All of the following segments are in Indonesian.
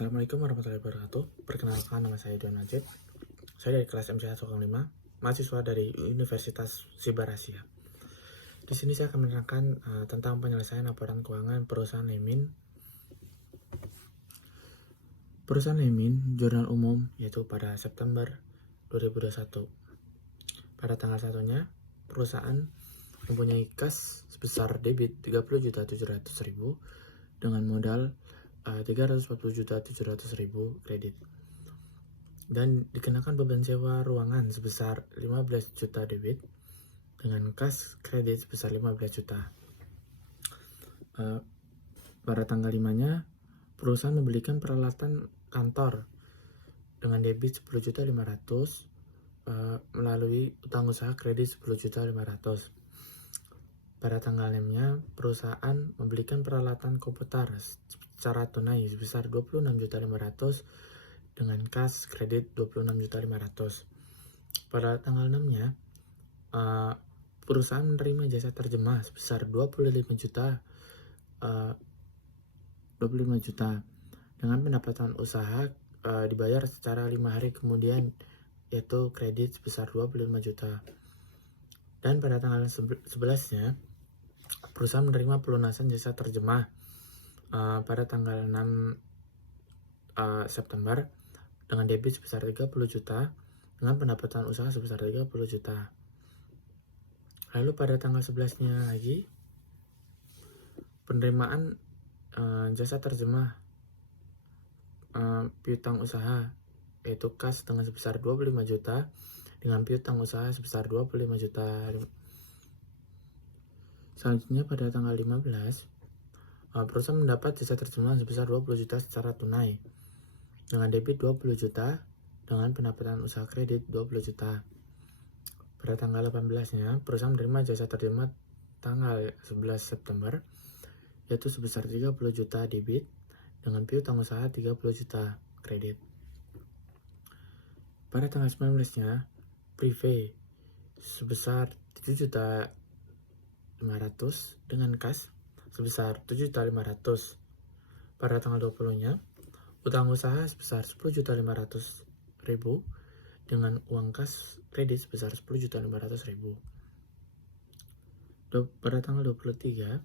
Assalamualaikum warahmatullahi wabarakatuh. Perkenalkan, nama saya Don Najib. Saya dari kelas MC105, mahasiswa dari Universitas Sibar Asia. Di sini saya akan menerangkan tentang penyelesaian laporan keuangan perusahaan Lemin. Perusahaan Lemin, jurnal umum, yaitu pada September 2021. Pada tanggal 1-nya, perusahaan mempunyai kas sebesar debit 30.700.000 dengan modal 340.700.000 kredit, dan dikenakan beban sewa ruangan sebesar 15 juta debit dengan kas kredit sebesar 15 juta. Pada tanggal 5-nya, perusahaan membelikan peralatan kantor dengan debit 10.500.000 melalui utang usaha kredit 10.500.000. Pada tanggal 6-nya, perusahaan membelikan peralatan komputer secara tunai sebesar 26.500.000 dengan kas kredit 26.500.000. Pada tanggal 6-nya, perusahaan menerima jasa terjemah sebesar 25 juta dengan pendapatan usaha dibayar secara 5 hari kemudian, yaitu kredit sebesar 25 juta. Dan pada tanggal 11-nya, perusahaan menerima pelunasan jasa terjemah pada tanggal 6 September dengan debit sebesar 30 juta dengan pendapatan usaha sebesar 30 juta. Lalu pada tanggal 11-nya lagi, penerimaan jasa terjemah piutang usaha, yaitu kas dengan sebesar 25 juta dengan piutang usaha sebesar 25 juta. Selanjutnya pada tanggal 15, perusahaan mendapat jasa terjemah sebesar 20 juta secara tunai dengan debit 20 juta dengan pendapatan usaha kredit 20 juta. Pada tanggal 18-nya, perusahaan menerima jasa terjemah tanggal 11 September, yaitu sebesar 30 juta debit dengan piutang usaha 30 juta kredit. Pada tanggal 19-nya, Prive sebesar 7.500.000 dengan kas sebesar 7.500.000. Pada tanggal 20-nya, utang usaha sebesar 10.500.000 dengan uang kas kredit sebesar 10.500.000. Pada tanggal 23,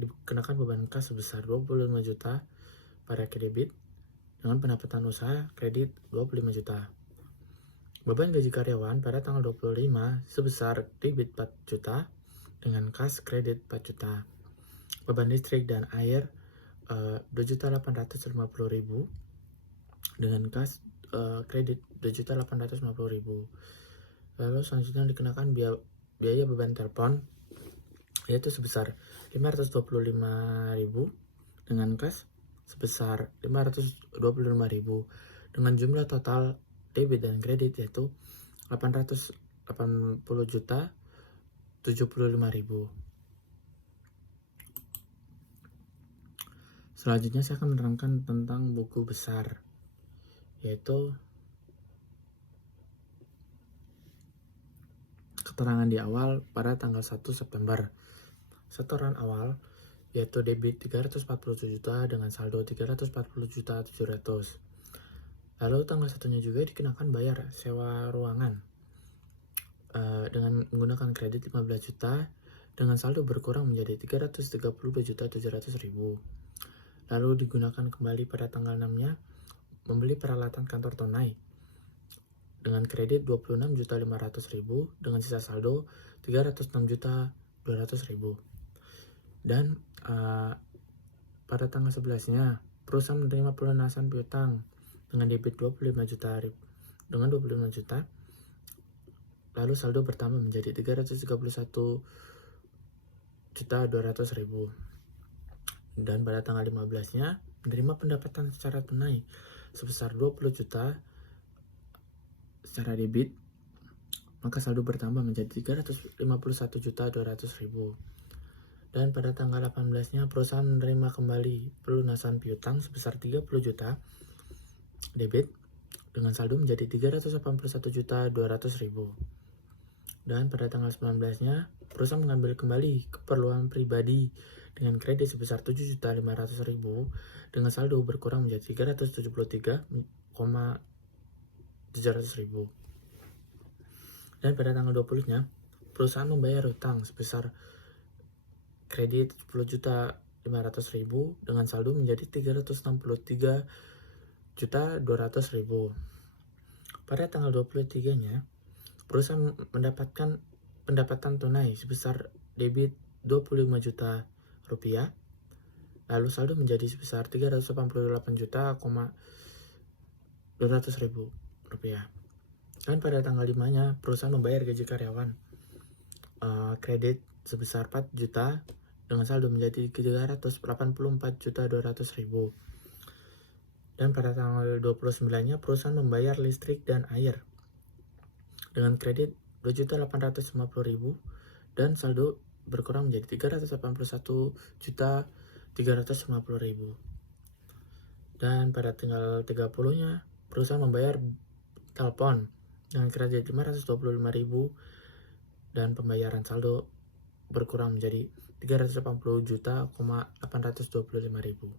dikenakan beban kas sebesar 25 juta pada kredit dengan pendapatan usaha kredit 25 juta. Beban gaji karyawan pada tanggal 25 sebesar debit 4 juta dengan kas kredit 4 juta. Beban listrik dan air 2.850.000 dengan kas kredit 2.850.000. Lalu selanjutnya dikenakan biaya beban telepon, yaitu sebesar 525.000 dengan kas sebesar 525.000 dengan jumlah total debit dan kredit yaitu 880.075.000. Selanjutnya saya akan menerangkan tentang buku besar, yaitu keterangan di awal pada tanggal 1 September. Setoran awal yaitu debit 347 juta dengan saldo 340.700.000. Lalu tanggal 1-nya juga dikenakan bayar sewa ruangan dengan menggunakan kredit 15 juta dengan saldo berkurang menjadi 332.700.000. Lalu digunakan kembali pada tanggal 6-nya membeli peralatan kantor tunai dengan kredit 26.500.000 dengan sisa saldo 306.200.000. Dan pada tanggal 11-nya perusahaan menerima pelunasan piutang dengan debit 25 juta lalu saldo bertambah menjadi 331.200.000. Dan pada tanggal 15-nya menerima pendapatan secara tunai sebesar 20 juta secara debit, maka saldo bertambah menjadi 351.200.000. Dan pada tanggal 18-nya perusahaan menerima kembali pelunasan piutang sebesar 30 juta debit dengan saldo menjadi 381.200.000. Dan pada tanggal 19-nya perusahaan mengambil kembali keperluan pribadi dengan kredit sebesar 7.500.000 dengan saldo berkurang menjadi 373,700.000. Dan pada tanggal 20-nya, perusahaan membayar hutang sebesar kredit 10.500.000 dengan saldo menjadi 363.200.000. Pada tanggal 23-nya, perusahaan mendapatkan pendapatan tunai sebesar debit 25 juta rupiah, lalu saldo menjadi sebesar 388.200.000 rupiah. Dan pada tanggal 5-nya, perusahaan membayar gaji karyawan kredit sebesar 4 juta dengan saldo menjadi 384.200.000. Dan pada tanggal 29-nya, perusahaan membayar listrik dan air dengan kredit 2.850.000 dan saldo berkurang menjadi 381.350.000. Dan pada tanggal 30-nya, perusahaan membayar telepon dengan kredit 525.000 dan pembayaran saldo berkurang menjadi 380.825.000.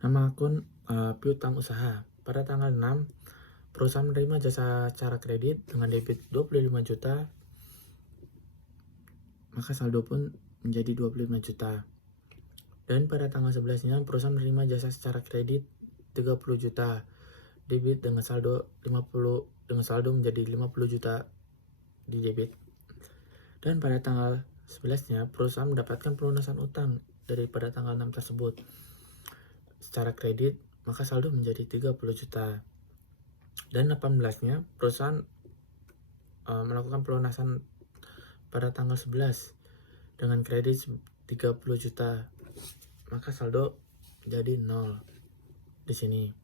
Nama akun piutang usaha. Pada tanggal 6, perusahaan menerima jasa cara kredit dengan debit 25 juta, maka saldo pun menjadi 25 juta. Dan pada tanggal 11-nya, perusahaan menerima jasa secara kredit 30 juta, debit dengan saldo menjadi 50 juta di debit. Dan pada tanggal 11-nya, perusahaan mendapatkan pelunasan utang daripada tanggal 6 tersebut secara kredit, maka saldo menjadi 30 juta. Dan 18-nya, perusahaan melakukan pelunasan pada tanggal 11 dengan kredit 30 juta, maka saldo jadi 0 di sini.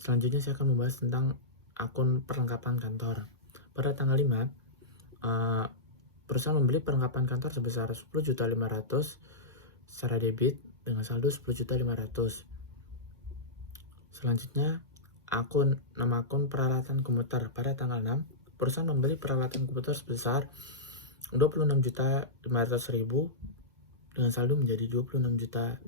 Selanjutnya saya akan membahas tentang akun perlengkapan kantor. Pada tanggal 5, perusahaan membeli perlengkapan kantor sebesar 10.500.000 secara debit dengan saldo 10.500.000. Selanjutnya, nama akun peralatan komputer. Pada tanggal 6, perusahaan membeli peralatan komputer sebesar 26.500.000 dengan saldo menjadi 26.500.000.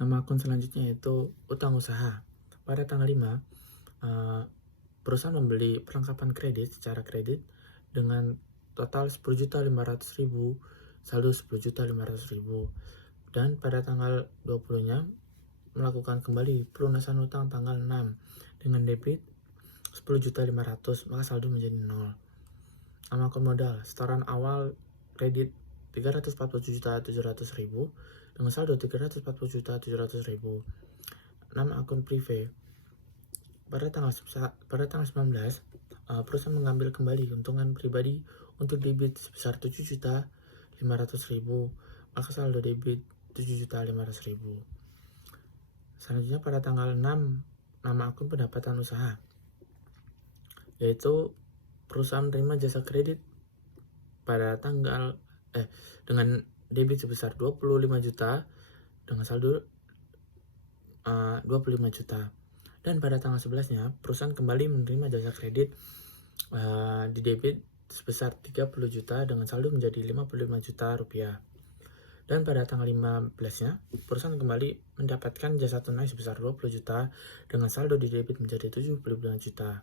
Nama akun selanjutnya yaitu utang usaha. Pada tanggal 5, perusahaan membeli perlengkapan kredit secara kredit dengan total 10.500.000, saldo 10.500.000. Dan pada tanggal 20-nya melakukan kembali pelunasan utang tanggal 6 dengan debit 10.500.000, maka saldo menjadi 0. Nama akun modal, setoran awal kredit 347.700.000 dengan saldo 340.700.000. Nama akun privé. Pada tanggal 19, perusahaan mengambil kembali keuntungan pribadi untuk debit sebesar 7.500.000, maka saldo debit 7.500.000. Selanjutnya pada tanggal 6, nama akun pendapatan usaha, yaitu perusahaan menerima jasa kredit pada tanggal dengan debit sebesar 25 juta dengan saldo 25 juta. Dan pada tanggal 11-nya, perusahaan kembali menerima jasa kredit di debit sebesar 30 juta dengan saldo menjadi 55 juta rupiah. Dan pada tanggal 15-nya, perusahaan kembali mendapatkan jasa tunai sebesar 20 juta dengan saldo di debit menjadi 75 juta.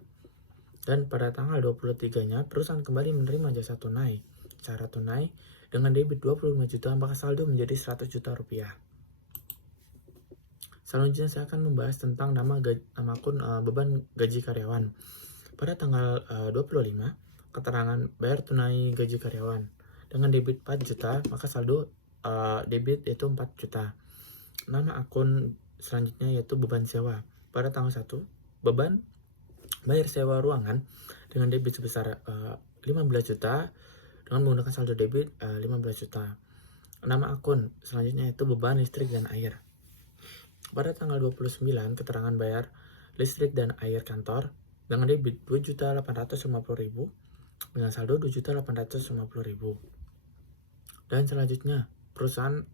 Dan pada tanggal 23-nya, perusahaan kembali menerima jasa tunai secara tunai dengan debit 25 juta, maka saldo menjadi 100 juta rupiah. Selanjutnya saya akan membahas tentang nama akun beban gaji karyawan. Pada tanggal 25, keterangan bayar tunai gaji karyawan dengan debit 4 juta, maka saldo debit yaitu 4 juta. Nama akun selanjutnya yaitu beban sewa. Pada tanggal 1, beban bayar sewa ruangan dengan debit sebesar 15 juta dengan menggunakan saldo debit 15 juta. Nama akun selanjutnya yaitu beban listrik dan air. Pada tanggal 29, keterangan bayar listrik dan air kantor dengan debit 2.850.000 dengan saldo 2.850.000. Dan selanjutnya, perusahaan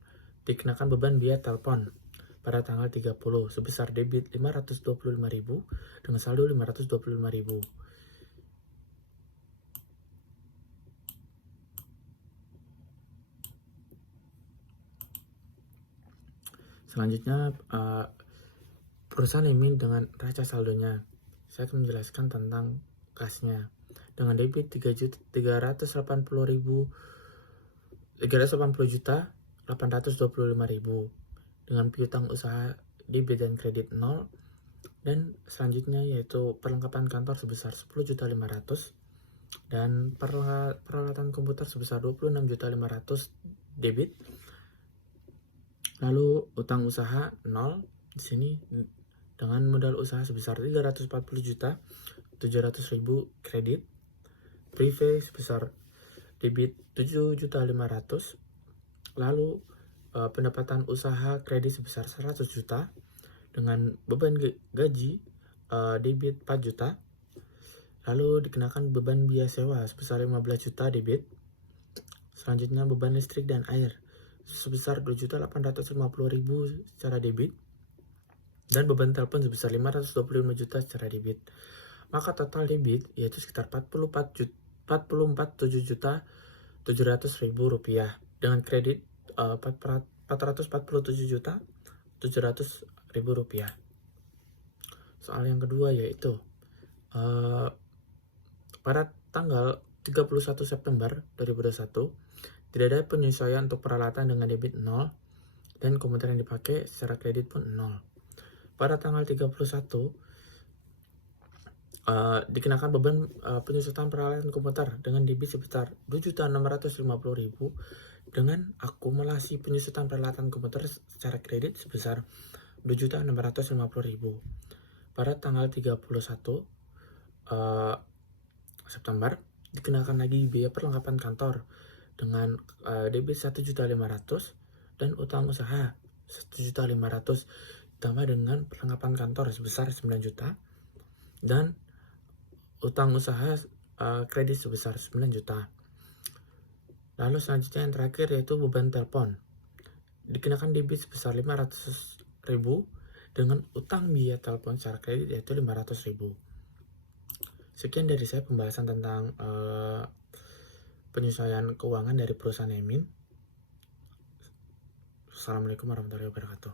dikenakan beban biaya telepon pada tanggal 30 sebesar debit 525.000 dengan saldo 525.000. Selanjutnya perusahaan Emin dengan raca saldonya. Saya akan menjelaskan tentang kasnya. Dengan debit 380 juta 825.000 dengan piutang usaha debit dan kredit 0, dan selanjutnya yaitu perlengkapan kantor sebesar 10.500.000 dan peralatan komputer sebesar 26.500.000 debit. Lalu utang usaha 0 di sini dengan modal usaha sebesar 340.700.000 kredit. Prive sebesar debit 7.500.000. Lalu pendapatan usaha kredit sebesar 100 juta dengan beban gaji debit 4 juta. Lalu dikenakan beban biaya sewa sebesar 15 juta debit. Selanjutnya beban listrik dan air sebesar 2.850.000 secara debit, dan beban telepon sebesar 525 juta secara debit. Maka total debit yaitu sekitar 44.700.000 rupiah dengan kredit 447.700.000 rupiah. Soal yang kedua yaitu pada tanggal 31 September 2021 tidak ada penyesuaian untuk peralatan dengan debit 0 dan komputer yang dipakai secara kredit pun 0. Pada tanggal 31 dikenakan beban penyesuaian peralatan komputer dengan debit sebesar 2.650.000 dengan akumulasi penyesuaian peralatan komputer secara kredit sebesar 2.650.000. Pada tanggal 31 September dikenakan lagi biaya perlengkapan kantor dengan debit 1.500.000 dan utang usaha 1.500.000 ditambah dengan perlengkapan kantor sebesar 9 juta dan utang usaha kredit sebesar 9 juta. Lalu selanjutnya yang terakhir yaitu beban telepon. Dikenakan debit sebesar 500.000 dengan utang biaya telepon secara kredit yaitu 500.000. Sekian dari saya pembahasan tentang penyesuaian keuangan dari perusahaan Emin. Assalamualaikum warahmatullahi wabarakatuh.